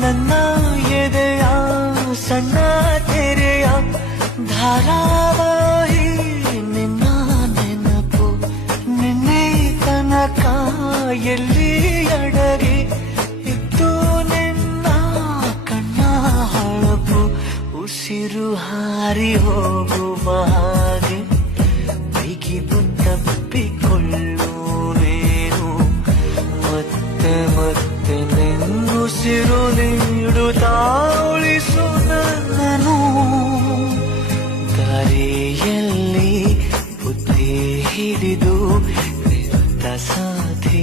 ನನ್ನ ಎದೆಯ ಸಣ್ಣ ತೆರೆಯ ಧಾರಾವಾಹಿ ನಿನ್ನ ನೆನಪು ನಿನ್ನೆ ತನಕ ಎಲ್ಲಿ ಅಡಗಿ ಇತ್ತು ನಿನ್ನ ಕಣ್ಣ ಹೊಳಪು ಉಸಿರು ಹಾರಿ ಹೋಗುವ ಹಾಗೆ ಬೈಗಿದು ತಪ್ಪಿಕೊಳ್ಳು ನೀನು ಮತ್ತೆ ಮತ್ತೆ ನೆನ್ನುಸಿರು ನೀಡುತ್ತಾ ಉಳಿಸು ನನ್ನನು ದಾರಿಯಲ್ಲಿ ಬುದ್ಧಿ ಹಿಡಿದು ನಿಂತ ಸಾಧಿ